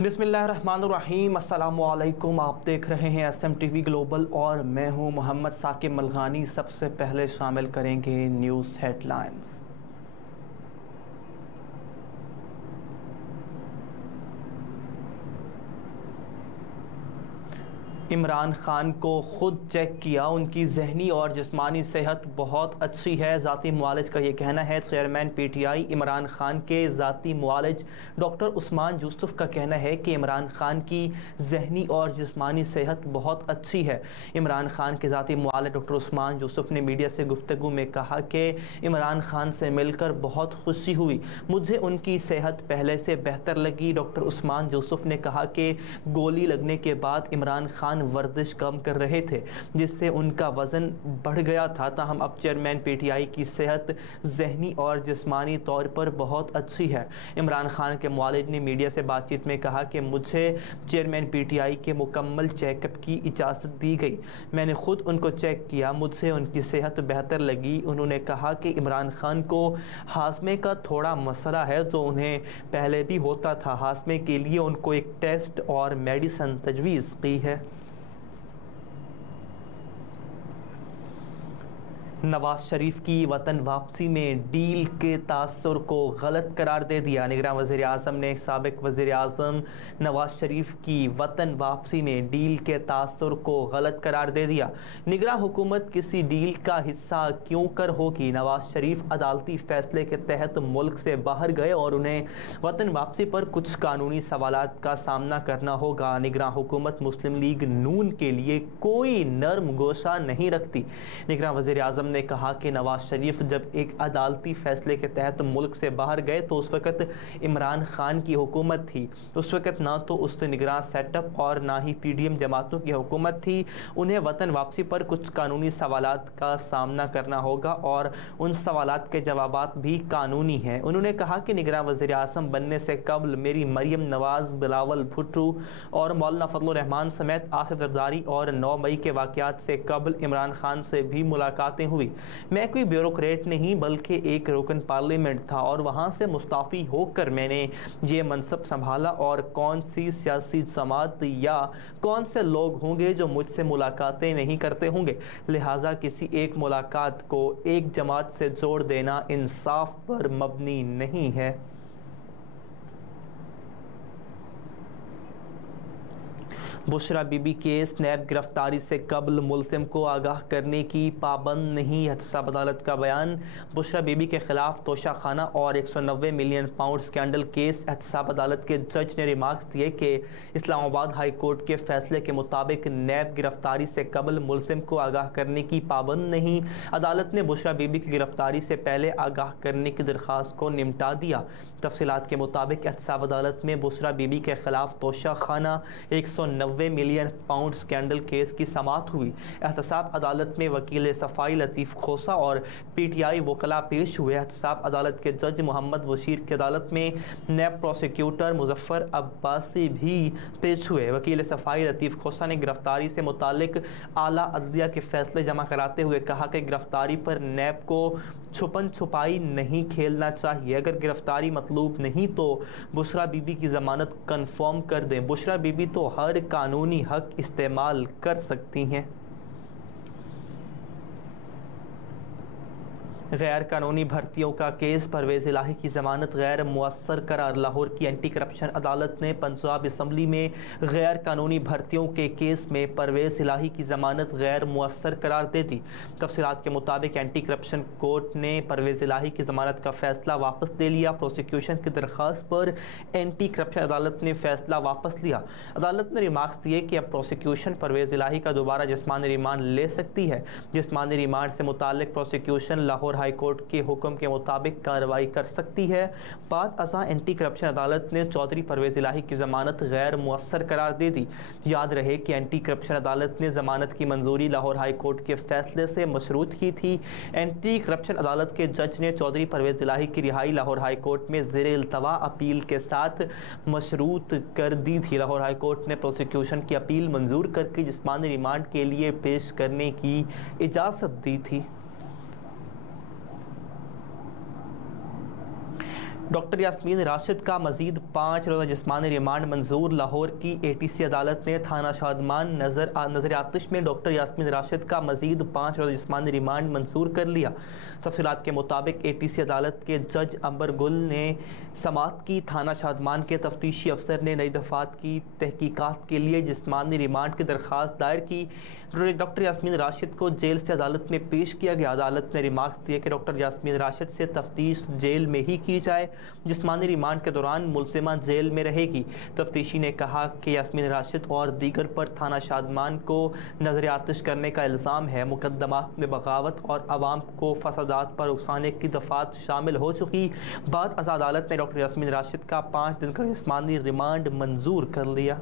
बिस्मिल्लाहिर्रहमानिर्रहीम, अस्सलामुअलैकुम। आप देख रहे हैं SMTV ग्लोबल और मैं हूं मोहम्मद साकिब मलगानी। सबसे पहले शामिल करेंगे न्यूज़ हेडलाइंस। इमरान खान को खुद चेक किया, उनकी जहनी और जिस्मानी सेहत बहुत अच्छी है। ज़ाती मुआलिज का ये कहना है। चेयरमैन PTI इमरान खान के ज़ाती मुआलिज डॉक्टर उस्मान यूसुफ का कहना है कि इमरान खान की जहनी और जिस्मानी सेहत बहुत अच्छी है। इमरान खान के ज़ाती मुआलिज डॉक्टर उस्मान यूसुफ ने मीडिया से गुफ्तगू में कहा कि इमरान खान से मिलकर बहुत खुशी हुई, मुझे उनकी सेहत पहले से बेहतर लगी। डॉक्टर उस्मान यूसुफ ने कहा कि गोली लगने के बाद इमरान खान वर्जिश कम कर रहे थे, जिससे उनका वज़न बढ़ गया था। ताहम अब चेयरमैन PTI की सेहत जहनी और जिस्मानी तौर पर बहुत अच्छी है। इमरान खान के मुआलिज ने मीडिया से बातचीत में कहा कि मुझे चेयरमैन PTI के मुकम्मल चेकअप की इजाज़त दी गई, मैंने खुद उनको चेक किया, मुझे उनकी सेहत बेहतर लगी। उन्होंने कहा कि इमरान खान को हाजमे का थोड़ा मसला है, जो उन्हें पहले भी होता था। हाजमे के लिए उनको एक टेस्ट और मेडिसिन तजवीज़ की है। नवाज शरीफ की वतन वापसी में डील के तासुर को गलत करार दे दिया। निगरान वज़ीर आज़म ने साबिक़ वज़ीर आज़म नवाज शरीफ की वतन वापसी में डील के तासुर को गलत करार दे दिया। निगरान हुकूमत किसी डील का हिस्सा क्यों कर होगी। नवाज शरीफ अदालती फैसले के तहत मुल्क से बाहर गए और उन्हें वतन वापसी पर कुछ कानूनी सवालात का सामना करना होगा। निगरान हुकूमत मुस्लिम लीग नून के लिए कोई नर्म गोशा नहीं रखती। निगरान वज़ीर आज़म ने कहा कि नवाज शरीफ जब एक अदालती फैसले के तहत मुल्क से बाहर गए तो उस वक़्त इमरान खान की हुकूमत थी। उस वक़्त ना तो उससे निगरान सेटअप और ना ही PDM जमातों की हुकूमत थी। उन्हें वतन वापसी पर कुछ कानूनी सवालात का सामना करना होगा और उन सवालात के जवाबात भी कानूनी हैं। उन्होंने कहा कि निगरान वज़ीर आज़म बनने से कबल मेरी मरियम नवाज़, बिलावल भुट्टो और मौलाना फजलुर रहमान समेत आसिफ जरदारी और 9 मई के वाक़यात से कबल इमरान खान से भी मुलाकातें हुई। मैं कोई ब्यूरोक्रेट नहीं बल्कि एक रुकन पार्लियामेंट था और वहाँ से मुस्ताफ़ी होकर मैंने ये मनसब संभाला। और कौन सी सियासी जमात या कौन से लोग होंगे जो मुझसे मुलाकातें नहीं करते होंगे। लिहाजा किसी एक मुलाकात को एक जमात से जोड़ देना इंसाफ पर मबनी नहीं है। बुशरा बीबी केस नैब गिरफ्तारी से कबल मुलजिम को आगाह करने की पाबंद नहीं, एहतसाब अदालत का बयान। बुशरा बीबी के खिलाफ तोशाखाना और 190 मिलियन पाउंड स्कैंडल केस। एहतसाब अदालत के जज ने रिमार्क्स दिए कि इस्लामाबाद हाई कोर्ट के फैसले के मुताबिक नैब गिरफ्तारी से कबल मुलजिम को आगाह करने की पाबंद नहीं। अदालत ने बुशरा बीबी की गिरफ्तारी से पहले आगाह करने की दरख्वास्त को निपटा दिया। तफसीलात के मुताबिक एहतसाब अदालत में बुशरा बीबी के खिलाफ Toshakhana 190 million pound scandal case की समाअत हुई। एहतसाब अदालत में वकील सफाई लतीफ़ खोसा और PTI वकला पेश हुए। एहतसाब अदालत के जज मोहम्मद बशीर की अदालत में नैब प्रोसिक्यूटर मुजफ्फर अब्बासी भी पेश हुए। वकील सफाई लतीफ़ खोसा ने गिरफ्तारी से मुतालिक आला अदलिया के फैसले जमा कराते हुए कहा कि गिरफ्तारी पर नैब को छुपन छुपाई नहीं खेलना चाहिए। अगर गिरफ्तारी मतलूब नहीं तो बुशरा बीबी की ज़मानत कन्फर्म कर दें। बुशरा बीबी तो हर कानूनी हक इस्तेमाल कर सकती हैं। गैर कानूनी भर्तियों का केस, परवेज़ इलाही की ज़मानत गैर मुअस्सर करार। लाहौर की एंटी करप्शन अदालत ने पंजाब असम्बली में गैर कानूनी भर्तियों के केस में परवेज़ इलाही की ज़मानत गैर मुअस्सर करार दे दी। तफसीलात के मुताबिक एंटी करप्शन कोर्ट ने परवेज़ इलाही की ज़मानत का फ़ैसला वापस ले लिया। प्रोसिक्यूशन की दरख्वास्त पर एंटी करप्शन अदालत ने फ़ैसला वापस लिया। अदालत ने रिमार्क्स दिए कि अब प्रोसिक्यूशन परवेज़ इलाही का दोबारा जिस्मानी रिमांड ले सकती है। जिस्मानी रिमांड से मुताल्लिक प्रोसिक्यूशन लाहौर हाई कोर्ट के हुक्म के मुताबिक कार्रवाई कर सकती है। बाद अज़ां एंटी करप्शन अदालत ने चौधरी परवेज़ इलाही की ज़मानत गैर मुअस्सर करार दे दी। याद रहे कि एंटी करप्शन अदालत ने ज़मानत की मंजूरी लाहौर हाई कोर्ट के फैसले से मशरूत की थी। एंटी करप्शन अदालत के जज ने चौधरी परवेज़ इलाही की रिहाई लाहौर हाई कोर्ट में ज़ेरे इल्तवा अपील के साथ मशरूत कर दी थी। लाहौर हाई कोर्ट ने प्रोसिक्यूशन की अपील मंजूर करके जिस्मानी रिमांड के लिए पेश करने की इजाज़त दी थी। डॉक्टर यास्मीन राशिद का मजीद 5 रोज़ा जिस्मानी रिमांड मंजूर। लाहौर की ATC अदालत ने थाना शादमान नजर आतिश में डॉक्टर यास्मीन राशिद का मजीद 5 रोज़ा जिस्मानी रिमांड मंजूर कर लिया। तफसीलात के मुताबिक ATC अदालत के जज अंबर गुल ने समात की थाना शादमान के तफ्तीशी अफसर ने नई दफात की तहकीकात के लिए जिस्मानी रिमांड की दरख्वास्त दायर की। डॉक्टर यास्मीन राशिद को जेल से अदालत में पेश किया गया। अदालत ने रिमार्क्स दिए कि डॉक्टर यास्मीन राशिद से तफ्तीश जेल में ही की जाए। जिस्मानी रिमांड के दौरान मुलजिमा जेल में रहेगी। तफ्तीशी ने कहा कि यास्मीन राशिद और दीगर पर थाना शादमान को नजर आतिश करने का इल्ज़ाम है। मुकदमात में बगावत और आवाम को फसादात पर उकसाने की दफात शामिल हो चुकी। बाद अदालत ने डॉक्टर यास्मीन राशिद का 5 दिन का जिस्मानी रिमांड मंजूर कर लिया।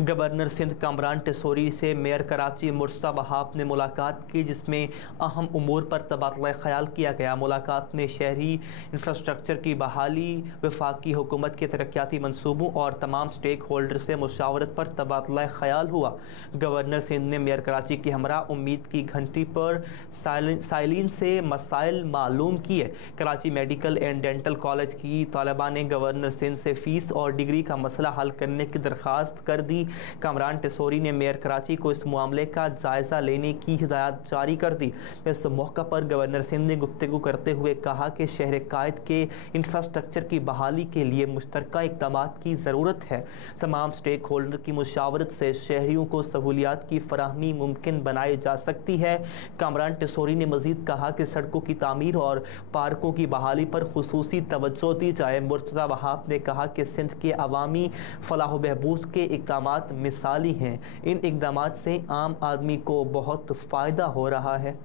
गवर्नर सिंध कामरान टेसोरी से मेयर कराची मुर्तज़ा वहाब ने मुलाकात की, जिसमें अहम उमूर पर तबादला ख्याल किया गया। मुलाकात में शहरी इंफ्रास्ट्रक्चर की बहाली, वफाकी हुकूमत के तरक्याती मनसूबों और तमाम स्टेक होल्डर से मुशावरत पर तबादला ख्याल हुआ। गवर्नर सिंध ने मेयर कराची की हमरा उम्मीद की घंटी पर साइलिन से मसाइल मालूम किए। Karachi medical and dental college की तालिबा ने गवर्नर सिंध से फ़ीस और डिग्री का मसला हल करने की दरख्वास्त कर दी। कामरान टेसोरी ने मेयर कराची को इस मामले का जायजा लेने की हिदायत जारी कर दी। इस मौका पर गवर्नर सिंध ने गुफ्तगू करते हुए कहा कि शहर कायद के इंफ्रास्ट्रक्चर की बहाली के लिए मुश्तरका इक़दाम की ज़रूरत है। तमाम स्टेक होल्डर की मुशावरत से शहरियों को सहूलियात की फराहमी मुमकिन बनाई जा सकती है। कामरान टेसोरी ने मज़ीद कहा कि सड़कों की तामीर और पार्कों की बहाली पर खुसूसी तवज्जो दी जाए। मुर्तज़ा वहाब ने कहा कि सिंध के अवामी फलाह बहबूद के इक़दाम मिसाली हैं। इन इक़दाम से आम आदमी को बहुत फ़ायदा हो रहा है।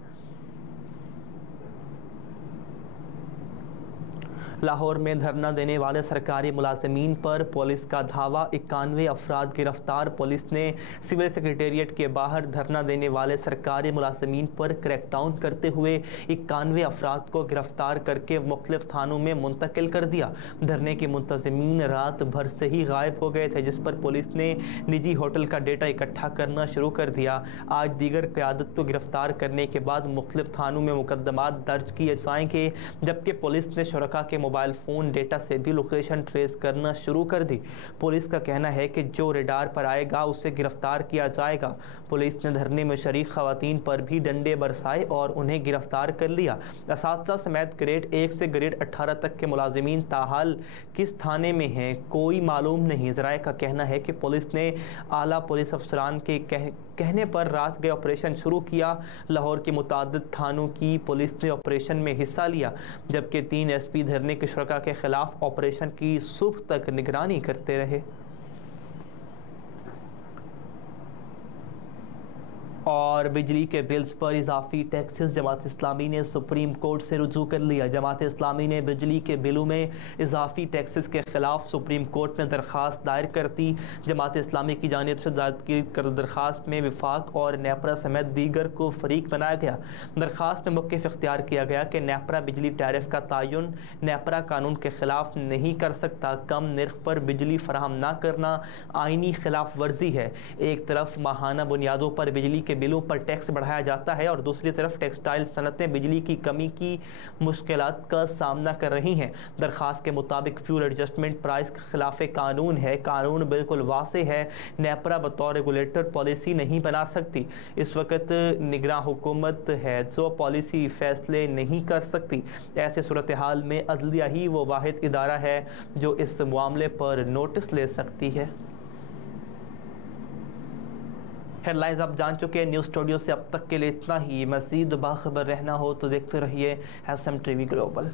लाहौर में धरना देने वाले सरकारी मुलाजमीन पर पुलिस का धावा, 91 अफराद गिरफ्तार। पुलिस ने सिविल सेक्रेटेरिएट के बाहर धरना देने वाले सरकारी मुलाजमीन पर क्रैकडाउन करते हुए 91 अफराद को गिरफ्तार करके मुख्तलिफ थानों में मुंतकिल कर दिया। धरने के मुंतज़मीन रात भर से ही गायब हो गए थे, जिस पर पुलिस ने निजी होटल का डेटा इकट्ठा करना शुरू कर दिया। आज दीगर क़यादत को गिरफ्तार करने के बाद मुख्तलिफ थानों में मुकदमात दर्ज किए जाएंगे, जबकि पुलिस ने शुरका के मोबाइल फ़ोन डेटा से भी लोकेशन ट्रेस करना शुरू कर दी। पुलिस का कहना है कि जो रेडार पर आएगा उसे गिरफ्तार किया जाएगा। पुलिस ने धरने में शरीक खवातीन पर भी डंडे बरसाए और उन्हें गिरफ्तार कर लिया। असातिज़ा समेत ग्रेड 1 से ग्रेड 18 तक के मुलाजिमीन ताहाल किस थाने में हैं कोई मालूम नहीं। ज़राए का कहना है कि पुलिस ने आला पुलिस अफसरान के कहने पर रात गए ऑपरेशन शुरू किया। लाहौर के मुताद्दिद थानों की पुलिस ने ऑपरेशन में हिस्सा लिया, जबकि 3 SP धरने के शुरका के खिलाफ ऑपरेशन की सुबह तक निगरानी करते रहे। और बिजली के बिल्स पर इजाफी टैक्सेस, जमात इस्लामी ने सुप्रीम कोर्ट से रुजू कर लिया। जमात इस्लामी ने बिजली के बिलों में इजाफी टैक्सेस के खिलाफ सुप्रीम कोर्ट में दरख्वास्त दायर कर दी। जमात इस्लामी की जानिब से दायर की दरख्वास्त में विफाक और नेपरा समेत दीगर को फरीक बनाया गया। दरख्वास्त में मौक़िफ़ इख्तियार किया गया कि नेपरा बिजली टैरिफ का तयन नेपरा कानून के खिलाफ नहीं कर सकता। कम निर्ख पर बिजली फराहम न करना आइनी खिलाफ वर्जी है। एक तरफ माहाना बुनियादों पर बिजली के बिलों पर टैक्स बढ़ाया जाता है और दूसरी तरफ टेक्सटाइल सनतें बिजली की कमी की मुश्किलात का सामना कर रही हैं। दरख्वास्त के मुताबिक फ्यूल एडजस्टमेंट प्राइस के खिलाफ कानून है। कानून बिल्कुल वाज़े है। नेपरा बतौर रेगुलेटर पॉलिसी नहीं बना सकती। इस वक्त निगरान हुकूमत है जो पॉलिसी फैसले नहीं कर सकती। ऐसे सूरत हाल में अदलिया ही वो वाहिद इदारा है जो इस मामले पर नोटिस ले सकती है। हेडलाइंस आप जान चुके हैं। न्यूज़ स्टूडियो से अब तक के लिए इतना ही। मज़ीद बाखबर रहना हो तो देखते रहिए SM TV ग्लोबल।